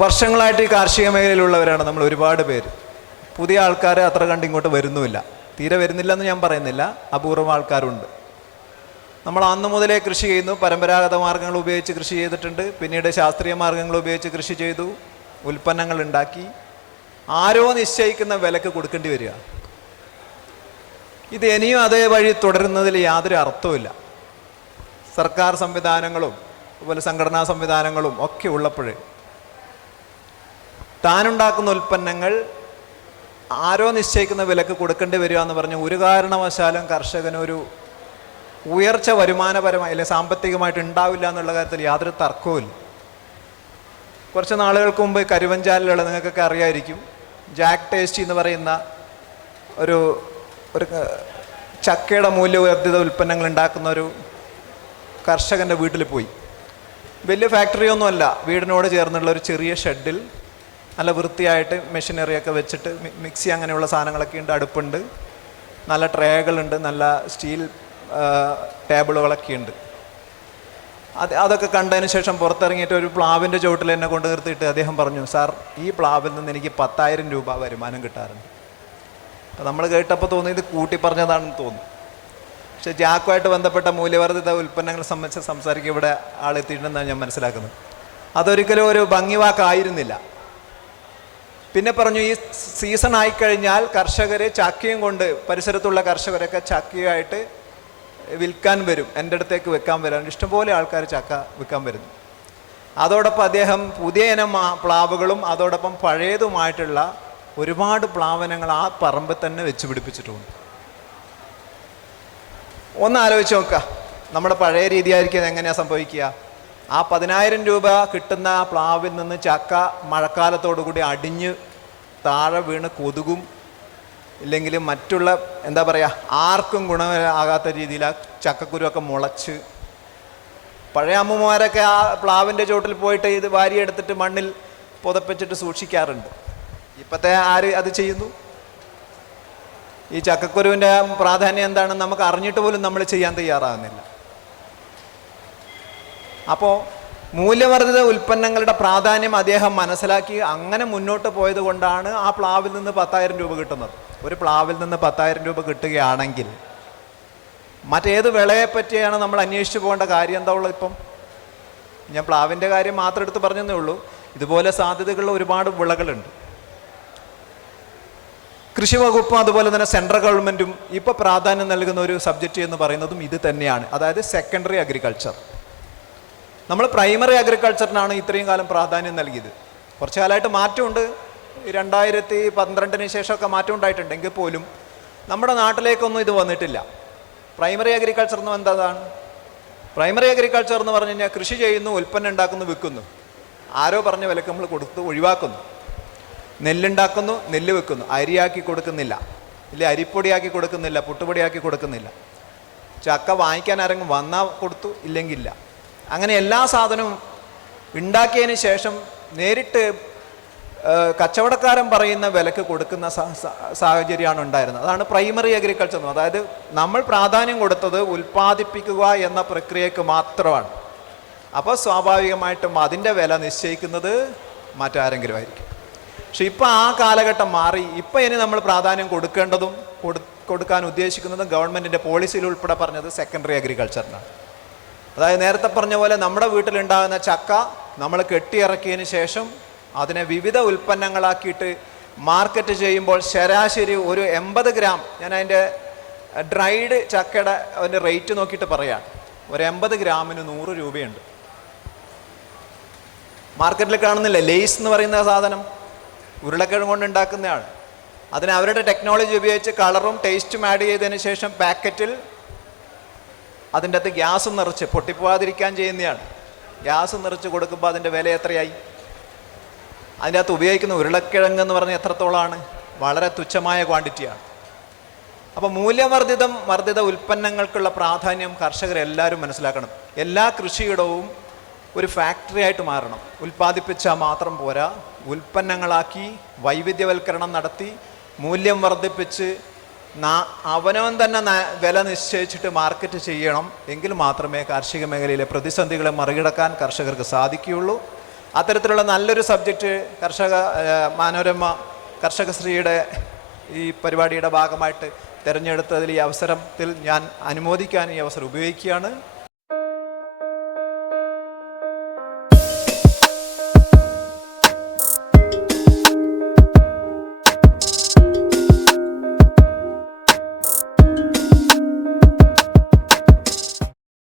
വർഷങ്ങളായിട്ട് ഈ കാർഷിക മേഖലയിലുള്ളവരാണ് നമ്മൾ ഒരുപാട് പേര്. പുതിയ ആൾക്കാർ അത്ര കണ്ട് ഇങ്ങോട്ട് വരുന്നുമില്ല. തീരെ വരുന്നില്ല എന്ന് ഞാൻ പറയുന്നില്ല. അപൂർവം ആൾക്കാരുണ്ട്. നമ്മൾ അന്ന് മുതലേ കൃഷി ചെയ്യുന്നു. പരമ്പരാഗത മാർഗങ്ങൾ ഉപയോഗിച്ച് കൃഷി ചെയ്തിട്ടുണ്ട്. പിന്നീട് ശാസ്ത്രീയ മാർഗങ്ങൾ ഉപയോഗിച്ച് കൃഷി ചെയ്തു. ഉൽപ്പന്നങ്ങൾ ഉണ്ടാക്കി. ആരോ നിശ്ചയിക്കുന്ന വിലക്ക് കൊടുക്കേണ്ടി വരിക. ഇത് ഇനിയും അതേ വഴി തുടരുന്നതിൽ യാതൊരു അർത്ഥവുമില്ല. സർക്കാർ സംവിധാനങ്ങളും അതുപോലെ സംഘടനാ സംവിധാനങ്ങളും ഒക്കെ ഉള്ളപ്പോഴേ താനുണ്ടാക്കുന്ന ഉൽപ്പന്നങ്ങൾ ആരോ നിശ്ചയിക്കുന്ന വിലക്ക് കൊടുക്കേണ്ടി വരിക എന്ന് പറഞ്ഞ് ഒരു കാരണവശാലും കർഷകനൊരു ഉയർച്ച വരുമാനപരമായി അല്ലെങ്കിൽ സാമ്പത്തികമായിട്ട് ഉണ്ടാവില്ല എന്നുള്ള കാര്യത്തിൽ യാതൊരു തർക്കവുമില്ല കുറച്ച് നാളുകൾക്ക് മുമ്പ് കരുവഞ്ചാലിലുള്ള നിങ്ങൾക്കൊക്കെ അറിയായിരിക്കും ജാക്ക് ടേസ്റ്റി എന്ന് പറയുന്ന ഒരു ഒരു ചക്കയുടെ മൂല്യവർദ്ധിത ഉൽപ്പന്നങ്ങൾ ഉണ്ടാക്കുന്ന ഒരു കർഷകന്റെ വീട്ടിൽ പോയി. വലിയ ഫാക്ടറിയൊന്നുമല്ല വീടിനോട് ചേർന്നുള്ള ഒരു ചെറിയ ഷെഡിൽ നല്ല വൃത്തിയായിട്ട് മെഷീനറിയൊക്കെ വെച്ചിട്ട് മിക്സി അങ്ങനെയുള്ള സാധനങ്ങളൊക്കെ ഉണ്ട് അടുപ്പുണ്ട്. നല്ല ട്രേകളുണ്ട് നല്ല സ്റ്റീൽ ടേബിളുകളൊക്കെ ഉണ്ട്. അത് അതൊക്കെ കണ്ടതിന് ശേഷം പുറത്തിറങ്ങിയിട്ട് ഒരു പ്ലാവിന്റെ ചുവട്ടിൽ എന്നെ കൊണ്ട് നിർത്തിയിട്ട് അദ്ദേഹം പറഞ്ഞു സാർ ഈ പ്ലാവിൽ നിന്ന് എനിക്ക് പത്തായിരം രൂപ വരുമാനം കിട്ടാറുണ്ട്. അപ്പോൾ നമ്മൾ കേട്ടപ്പോൾ തോന്നി ഇത് കൂട്ടി പറഞ്ഞതാണെന്ന് തോന്നി. പക്ഷേ ജാക്കുമായിട്ട് ബന്ധപ്പെട്ട മൂല്യവർദ്ധിത ഉൽപ്പന്നങ്ങളെ സംബന്ധിച്ച് സംസാരിക്കുക ഇവിടെ ആളെത്തിയിട്ടുണ്ടെന്നാണ് ഞാൻ മനസ്സിലാക്കുന്നത്. അതൊരിക്കലും ഒരു ഭംഗി വാക്കായിരുന്നില്ല. പിന്നെ പറഞ്ഞു ഈ സീസൺ ആയിക്കഴിഞ്ഞാൽ കർഷകർ ചാക്കിയും കൊണ്ട് പരിസരത്തുള്ള കർഷകരൊക്കെ ചാക്കിയായിട്ട് വിൽക്കാൻ വരും. എന്റെ അടുത്തേക്ക് വെക്കാൻ വരാൻ ഇഷ്ടംപോലെ ആൾക്കാർ ചാക്ക വിൽക്കാൻ വരുന്നു. അതോടൊപ്പം അദ്ദേഹം പുതിയ ഇനം പ്ലാവുകളും അതോടൊപ്പം പഴയതുമായിട്ടുള്ള ഒരുപാട് പ്ലാവനങ്ങൾ ആ പറമ്പിൽ തന്നെ വെച്ച് പിടിപ്പിച്ചിട്ടുണ്ട്. ഒന്ന് ആലോചിച്ച് നോക്കുക. നമ്മുടെ പഴയ രീതിയായിരിക്കും എങ്ങനെയാണ് സംഭവിക്കുക. ആ പതിനായിരം രൂപ കിട്ടുന്ന പ്ലാവിൽ നിന്ന് ചക്ക മഴക്കാലത്തോടു കൂടി അടിഞ്ഞ് താഴെ വീണ് കൊതുകും. ഇല്ലെങ്കിൽ മറ്റുള്ള എന്താ പറയുക ആർക്കും ഗുണമാകാത്ത രീതിയിൽ ആ ചക്കക്കുരുവൊക്കെ മുളച്ച്. പഴയ അമ്മമാരൊക്കെ ആ പ്ലാവിന്റെ ചോട്ടിൽ പോയിട്ട് ഇത് വാരിയെടുത്തിട്ട് മണ്ണിൽ പുതപ്പിച്ചിട്ട് സൂക്ഷിക്കാറുണ്ട്. ഇപ്പോഴത്തെ ആര് അത് ചെയ്യുന്നു? ഈ ചക്കക്കുരുവിന്റെ പ്രാധാന്യം എന്താണെന്ന് നമുക്ക് അറിഞ്ഞിട്ട് പോലും നമ്മൾ ചെയ്യാൻ തയ്യാറാകുന്നില്ല. അപ്പോൾ മൂല്യവർദ്ധിത ഉൽപ്പന്നങ്ങളുടെ പ്രാധാന്യം അദ്ദേഹം മനസ്സിലാക്കി അങ്ങനെ മുന്നോട്ട് പോയത് കൊണ്ടാണ് ആ പ്ലാവിൽ നിന്ന് പത്തായിരം രൂപ കിട്ടുന്നത്. ഒരു പ്ലാവിൽ നിന്ന് പത്തായിരം രൂപ കിട്ടുകയാണെങ്കിൽ മറ്റേത് വിളയെ പറ്റിയാണ് നമ്മൾ അന്വേഷിച്ചു പോകേണ്ട കാര്യം എന്താ ഉള്ളത് ഇപ്പം? ഞാൻ പ്ലാവിന്റെ കാര്യം മാത്രം എടുത്ത് പറഞ്ഞതേ ഉള്ളൂ. ഇതുപോലെ സാധ്യതകളുള്ള ഒരുപാട് വിളകളുണ്ട്. കൃഷി വകുപ്പും അതുപോലെ തന്നെ സെൻട്രൽ ഗവൺമെന്റും ഇപ്പോൾ പ്രാധാന്യം നൽകുന്ന ഒരു സബ്ജക്റ്റ് എന്ന് പറയുന്നതും ഇത് തന്നെയാണ്. അതായത് സെക്കൻഡറി അഗ്രികൾച്ചർ. നമ്മൾ പ്രൈമറി അഗ്രികൾച്ചറിനാണ് ഇത്രയും കാലം പ്രാധാന്യം നൽകിയത്. കുറച്ച് കാലമായിട്ട് മാറ്റമുണ്ട്. രണ്ടായിരത്തി പന്ത്രണ്ടിന് ശേഷമൊക്കെ മാറ്റം ഉണ്ടായിട്ടുണ്ടെങ്കിൽ പോലും നമ്മുടെ നാട്ടിലേക്കൊന്നും ഇത് വന്നിട്ടില്ല. പ്രൈമറി അഗ്രികൾച്ചർ എന്ന് എന്താണ് പ്രൈമറി അഗ്രികൾച്ചർ എന്ന് പറഞ്ഞു കഴിഞ്ഞാൽ കൃഷി ചെയ്യുന്നു ഉൽപ്പന്നം ഉണ്ടാക്കുന്നു വിൽക്കുന്നു. ആരോ പറഞ്ഞ വിലക്ക് നമ്മൾ കൊടുത്ത് ഒഴിവാക്കുന്നു. നെല്ലുണ്ടാക്കുന്നു നെല്ല് വെക്കുന്നു അരിയാക്കി കൊടുക്കുന്നില്ല. ഇല്ല അരിപ്പൊടിയാക്കി കൊടുക്കുന്നില്ല പുട്ടുപൊടിയാക്കി കൊടുക്കുന്നില്ല. ചക്ക വാങ്ങിക്കാൻ ആരെങ്കിലും വന്നാൽ കൊടുത്തു ഇല്ലെങ്കില്ല അങ്ങനെ എല്ലാ സാധനവും ഉണ്ടാക്കിയതിന് ശേഷം നേരിട്ട് കച്ചവടക്കാരൻ പറയുന്ന വിലക്ക് കൊടുക്കുന്ന സാഹചര്യമാണ് ഉണ്ടായിരുന്നത്. അതാണ് പ്രൈമറി അഗ്രികൾച്ചർ എന്ന്. അതായത് നമ്മൾ പ്രാധാന്യം കൊടുത്തത് ഉൽപ്പാദിപ്പിക്കുക എന്ന പ്രക്രിയക്ക് മാത്രമാണ്. അപ്പോൾ സ്വാഭാവികമായിട്ടും അതിന്റെ വില നിശ്ചയിക്കുന്നത് മറ്റാരെങ്കിലും ആയിരിക്കും. പക്ഷെ ഇപ്പം ആ കാലഘട്ടം മാറി ഇപ്പം ഇനി നമ്മൾ പ്രാധാന്യം കൊടുക്കേണ്ടതും കൊടുക്കാൻ ഉദ്ദേശിക്കുന്നതും ഗവൺമെന്റിന്റെ പോളിസിയിൽ ഉൾപ്പെടെ പറഞ്ഞത് സെക്കൻഡറി അഗ്രികൾച്ചറിനാണ് അതായത് നേരത്തെ പറഞ്ഞ പോലെ നമ്മുടെ വീട്ടിലുണ്ടാകുന്ന ചക്ക നമ്മൾ കെട്ടിയിറക്കിയതിന് ശേഷം അതിനെ വിവിധ ഉൽപ്പന്നങ്ങളാക്കിയിട്ട് മാർക്കറ്റ് ചെയ്യുമ്പോൾ ശരാശരി ഒരു എൺപത് ഗ്രാം ഞാൻ അതിന്റെ ഡ്രൈഡ് ചക്കയുടെ അതിന്റെ റേറ്റ് നോക്കിയിട്ട് പറയാം. ഒരു എൺപത് ഗ്രാമിന് നൂറ് രൂപയുണ്ട്. മാർക്കറ്റിൽ കാണുന്നില്ല? ലേസ് എന്ന് പറയുന്ന സാധനം ഉരുളക്കിഴങ്ങ് കൊണ്ട് ഉണ്ടാക്കുന്നതാണ്. അതിന് അവരുടെ ടെക്നോളജി ഉപയോഗിച്ച് കളറും ടേസ്റ്റും ആഡ് ചെയ്തതിന് ശേഷം പാക്കറ്റിൽ അതിന്റെ അകത്ത് ഗ്യാസ് നിറച്ച് പൊട്ടിപ്പോവാതിരിക്കാൻ ചെയ്യുന്നതാണ് ഗ്യാസ് നിറച്ച് കൊടുക്കുമ്പോൾ അതിന്റെ വില എത്രയായി? അതിന്റെ അകത്ത് ഉപയോഗിക്കുന്ന ഉരുളക്കിഴങ്ങ് എന്ന് പറഞ്ഞാൽ എത്രത്തോളമാണ്? വളരെ തുച്ഛമായ ക്വാണ്ടിറ്റിയാണ്. അപ്പോൾ മൂല്യവർദ്ധിതം വർദ്ധിത ഉൽപ്പന്നങ്ങൾക്കുള്ള പ്രാധാന്യം കർഷകരെല്ലാവരും മനസ്സിലാക്കണം. എല്ലാ കൃഷിയിടവും ഒരു ഫാക്ടറി ആയിട്ട് മാറണം. ഉൽപ്പാദിപ്പിച്ചാൽ മാത്രം പോരാ. ഉൽപ്പന്നങ്ങളാക്കി വൈവിധ്യവൽക്കരണം നടത്തി മൂല്യം വർദ്ധിപ്പിച്ച് അവനവൻ തന്നെ വില നിശ്ചയിച്ചിട്ട് മാർക്കറ്റ് ചെയ്യണം. എങ്കിൽ മാത്രമേ കാർഷിക മേഖലയിലെ പ്രതിസന്ധികളെ മറികടക്കാൻ കർഷകർക്ക് സാധിക്കുകയുള്ളൂ. അത്തരത്തിലുള്ള നല്ലൊരു സബ്ജക്റ്റ് കർഷക മനോരമ കർഷകശ്രീയുടെ ഈ പരിപാടിയുടെ ഭാഗമായിട്ട് തിരഞ്ഞെടുത്തതിൽ ഈ അവസരത്തിൽ ഞാൻ അനുമോദിക്കാൻ ഈ അവസരം ഉപയോഗിക്കുകയാണ്.